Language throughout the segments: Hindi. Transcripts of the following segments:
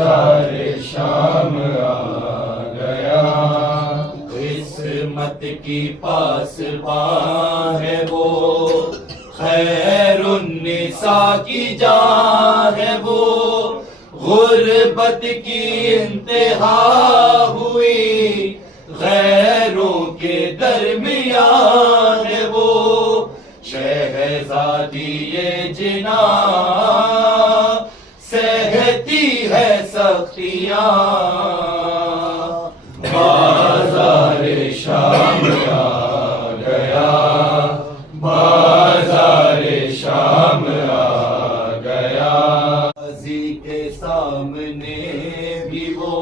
बाजार शाम आ गया। किस्मत की पास है वो, खैरुन्निसा की जान है वो। गुर्बत की इंतहा हुई, गैरों के दरमियान है वो। शहजादी ये जिना सहती है सख्तियां। बाजार शाम आ गया, बाजार शाम आ गया। जी के सामने भी वो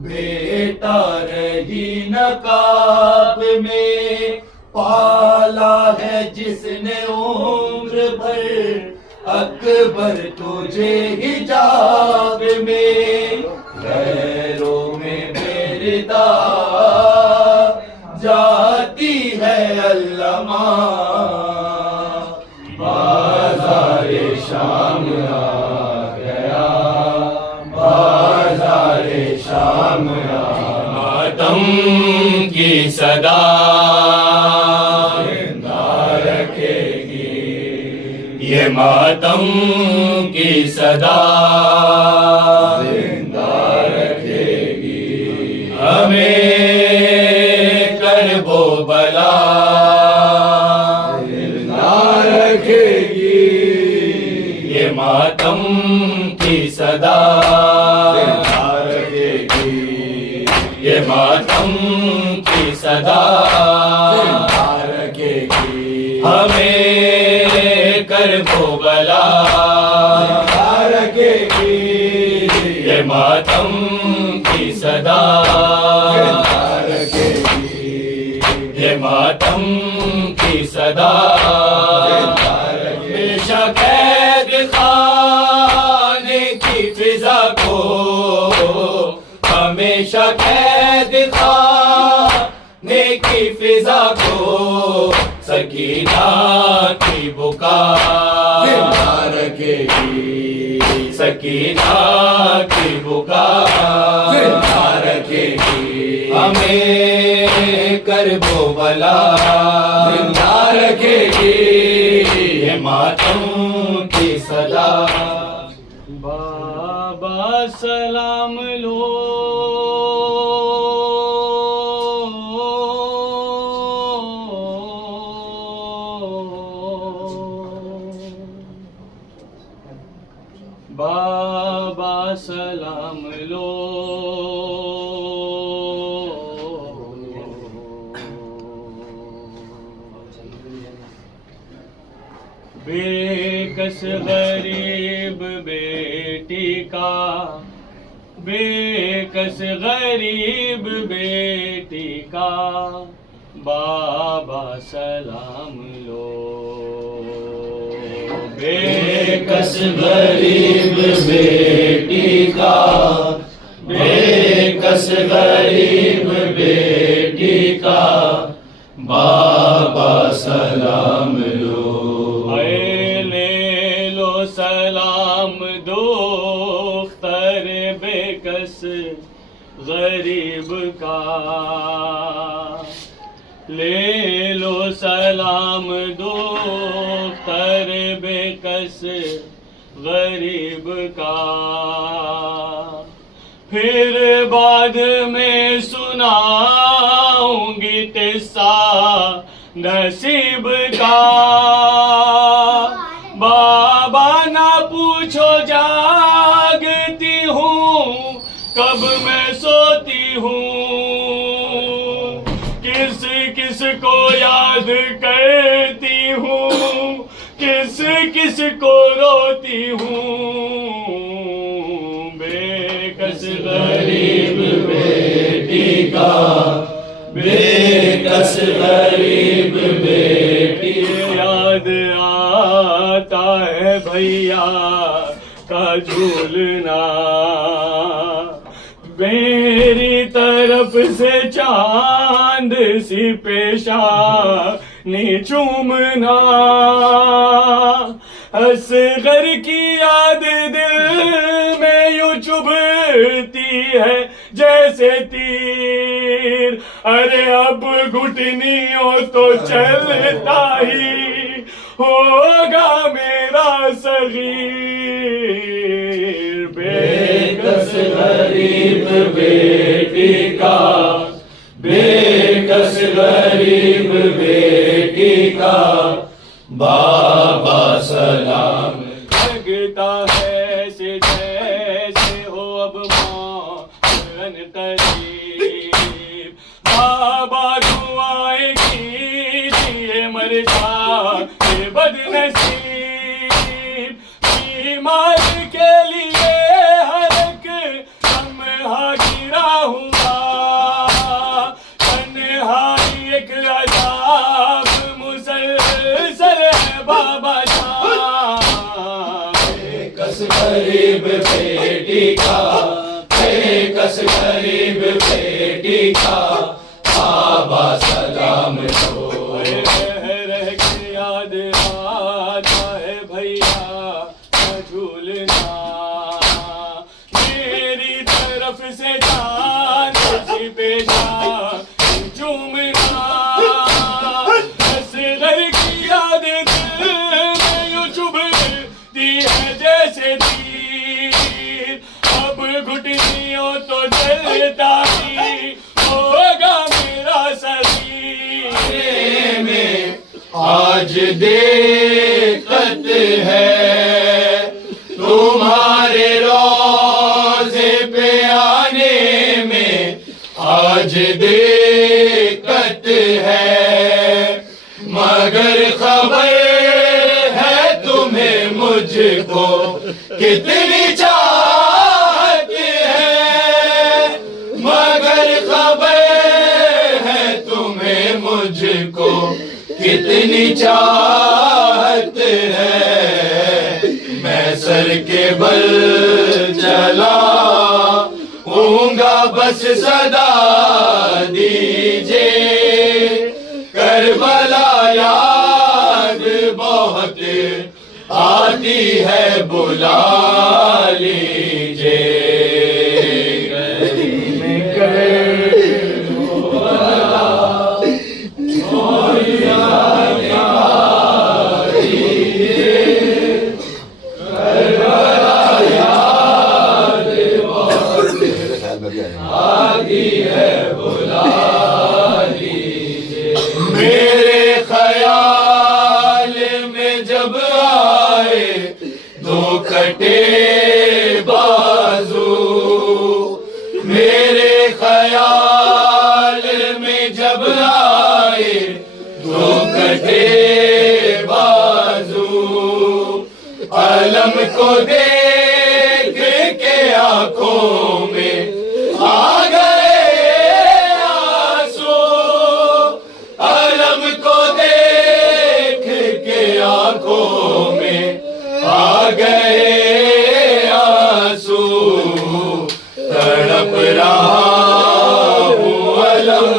बेटा रही नकाब में। पाला है जिसने उम्र भर अकबर तुझे हिजाब में। गैरों में बेरदा जाती है अल्लमा। बाजार शाम आ गया, बाजार शाम आ। मातम की सदा ये मातम की सदा जिंदा रखेगी। हमें करबो बला जिंदा रखेगी। ये मातम की सदा जिंदा रखेगी। ये मातम की सदा जिंदा रखेगी। हमें करबो बला रखेगी। ये मातम की सदा रखेगी। ये मातम की सदा हमेशा कैद खाने की फिजा को, हमेशा कैद खाने की फिजा को सकीना की पुकार जिंदा रखेगी। सकीना की पुकार जिंदा रखेगी। हमें करबो बला जिंदा रखेगी। ये मातम की सदा। बाबा सलाम लो बाबा सलाम लो। बेकस गरीब बेटी का, बेकस गरीब बेटी का बाबा सलाम लो। बेकस गरीब बेटी का, बेकस गरीब बेटी का बाबा सलाम लो। ले लो सलाम दो खैर बेकस गरीब का। ले लो सलाम दो खैर बेकस गरीब का। फिर बाद में सुनाऊंगी किस्सा नसीब का। बाबा ना पूछो जागती हूँ कब मैं सोती हूँ। किस किस को याद करती हूँ, किस किस को रोती हूँ। बेकस गरीब बेटी का, बेकस गरीब बेटी याद आता है भैया का झूलना। मेरी तरफ से चांद सी पेशानी चूमना। असगर की याद दिल में यूं चुभ चलती है जैसे तीर। अरे अब घुटनियों तो चलता ही होगा मेरा सगीर। बेकस गरीब बेटी का, बेकस गरीब बेटी का बाबा सलाम। लगता है से जैसे हो अब मौन तरीब। बाबा दुआएं कीजिए मर जाए बदनसीब। बीमार के लिए हर एक लम्हा गिरा हुआ, तन्हाई एक अज़ाब मुसलसल है बाबा जान। बेकस गरीब बेटी का, बेकस गरीब बेटी का बाबा सलाम दो। रह के याद आता है भैया झूलना, मेरी तरफ से जान से बेटा झूमना। असगर की याद दिल में यूं चुभती है जैसे तीर। अब घुटनियों तो चलता ही होगा मेरा शरीर। में आज दिक्कत है तुम्हारे रोज़े पे आने में, आज दिक्कत है मगर खबर है तुम्हें मुझको कितनी चाहत है। मगर खबर है तुम्हें मुझको कितनी चाहत है। मैं सर के बल चला हूँगा बस सदा दीजिए। करबला याद बहुत आती है बुला लीजिए। मेरे ख्याल में जब आए दो कटे बाजू, मेरे ख्याल में जब आए दो कटे बाजू। अलम को देख के आंखों में आ गए आंसू। अलम को देख के आंखों में आ गए आंसू। तड़प रहा हूँ अलम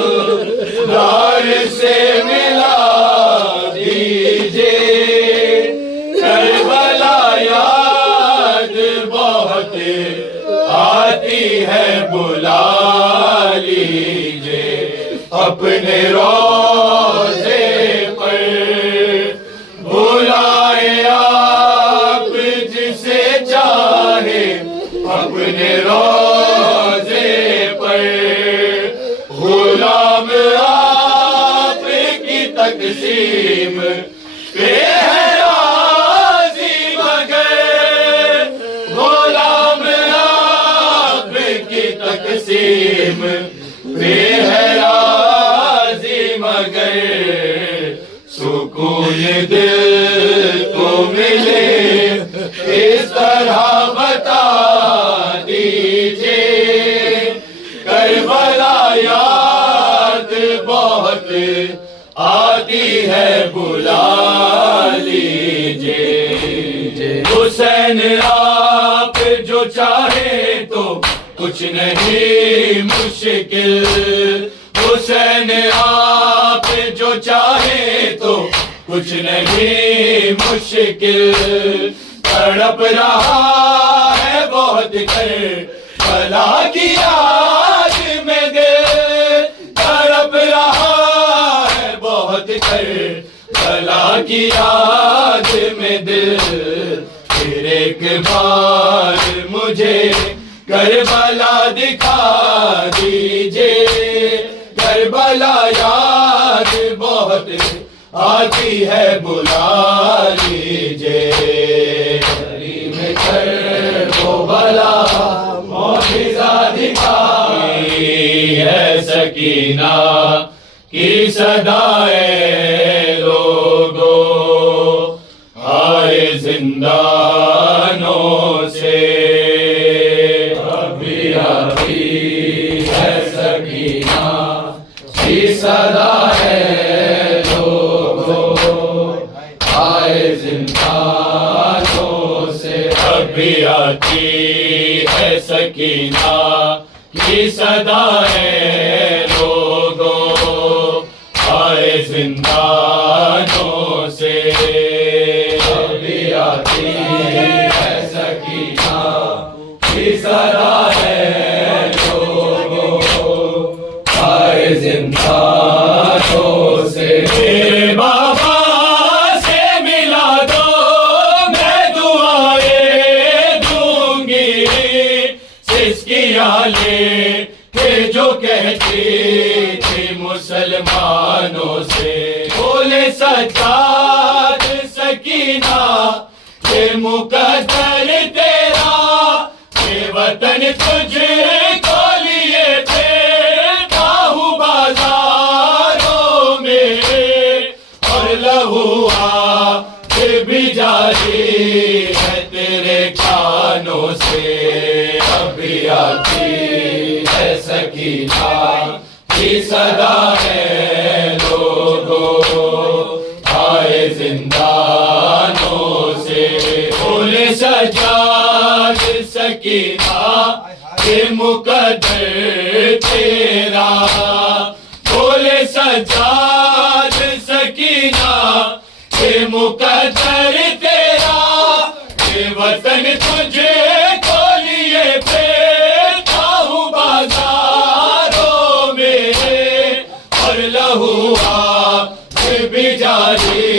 दार से मिला दीजिए। करबला याद बहुत आती है बुला लीजिए। अपने रोज़े पर बुलाए आप जिसे चाहे। अपने रोज़े पर गुलाम आप की तक़सीम पे है राज़ी मगर। गुलाम आप की तक़सीम पे है राज़ी मगर। सुकून दिल को मिले इस तरह बता दीजिए। करबला याद बहुत आती है बुला लीजिए। हुसैन आप जो चाहे तो कुछ नहीं मुश्किल। हुसैन आप जो चाहे तो कुछ नहीं मुश्किल। तड़प रहा है बहुत कर करबला की याद में दिल तड़प रहा है बहुत, करबला की याद में दिल। फिर एक बार मुझे करबला दिखा दीजिए, करबला याद बहुत आती है बुला लीजिए। करीम करबला मौजिज़ा दिखाई है सकीना की सदाए लोगो, आए जिंदानों से अभी अभी है सकीना की सदाए लोगो, आए जिंदानों से अभी आती है सकीना की सदाए लोगो, आए जिंदानों से अभी आती है सकीना की सदाए लोगो, आए जिंदानों से। मेरे बाबा से मिला दो मैं दुआएं दूंगी, सिसकियां ले के जो कहती थी मुसलमानों से। बोले सज्जाद सकीना ये मुकद्दर तेरा, ये वतन तुझको लिए थे काहू बाजारों में, और लहुआ भी जारी है तेरे कानों से। अभी आती है सकीना की सदा है लोगो, आए जिंदानों से। बोले सज्जाद सकीना ये मुकद्दर तेरा, बोले सज्जाद सकीना ये मुकद्दर तेरा, ये वतन तुझे को लिए फेंका हूँ बाजारों में, और लहुआ भी जारी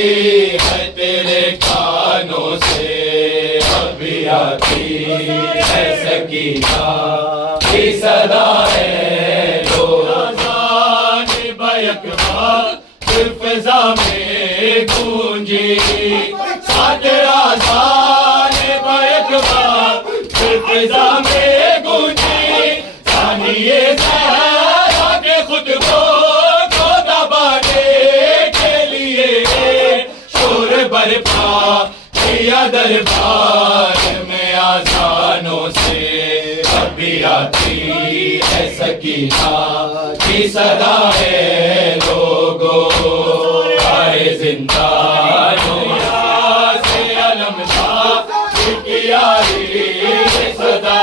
है तेरे कानों से। अभी आती है सकीना की सदा है लोग, बैकबा फिजा में गूंजी साथ आजान बैकबा फिजा में गूंजी। जानिए सहरा के खुद को दबाने के लिए शोर बरपा किया दरबार में आजानों से। अभी आती है सकीना की सदा है लोगो, आए जिंदानों से अलमशाह की यारी सदा।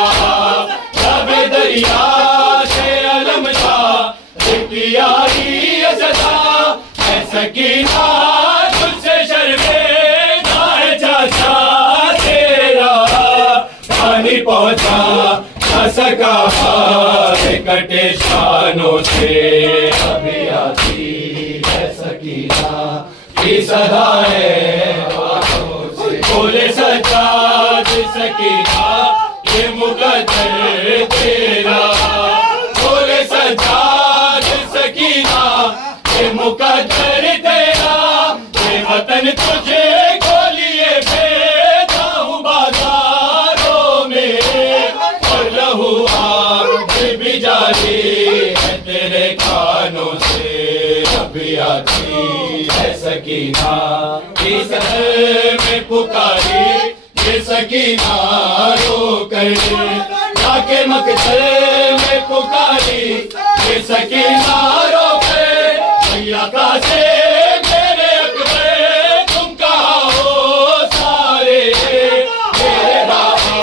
जब दरिया से अलमशाह की यारी सदा, है सकीना तुझसे शर्मिंदा है चाचा तेरा, पानी पहुंचा न सका कटे शानों से। अभी आती है सकीना की सदा है बातों से। बोले सज्जाद सकीना ये मुकद्दर तेरा, बोले सज्जाद सकीना ये मुकद्दर तेरा, ये वतन तुझे को लिए भेजा हूँ बाजारों में, और लहुआ भी जारी है तेरे कानों से। अभी आती है सकीना की सदर में पुकारी ये सकीना रो कर, जाके मकतल में पुकारी ये सकीना रो कर। भैया का से मेरे अकबर तुम कहाँ हो सारे, मेरे बाबा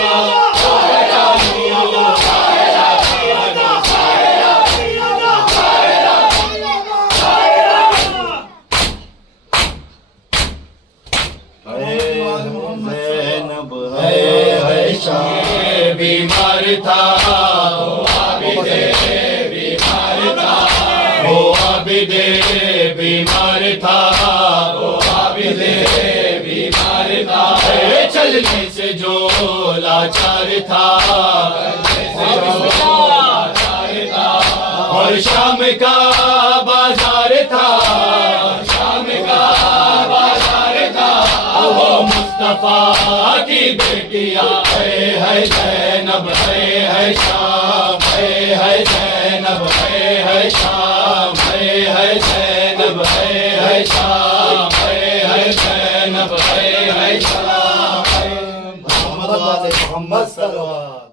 बीमार था, वो आबिदे बीमार था, वो आबिदे बीमार था, वो आबिदे बीमार था। चलने से जो लाचार था, और शाम का बाजार था, शाम का बाजार था। वो मुस्तफा की बेटियां है ज़ैनब, है शाम, है ज़ैनब, है शाम, है ज़ैनब, है शाम, है ज़ैनब, है शाम। मोहम्मद सल्लल्लाहु अलैहि वसल्लम।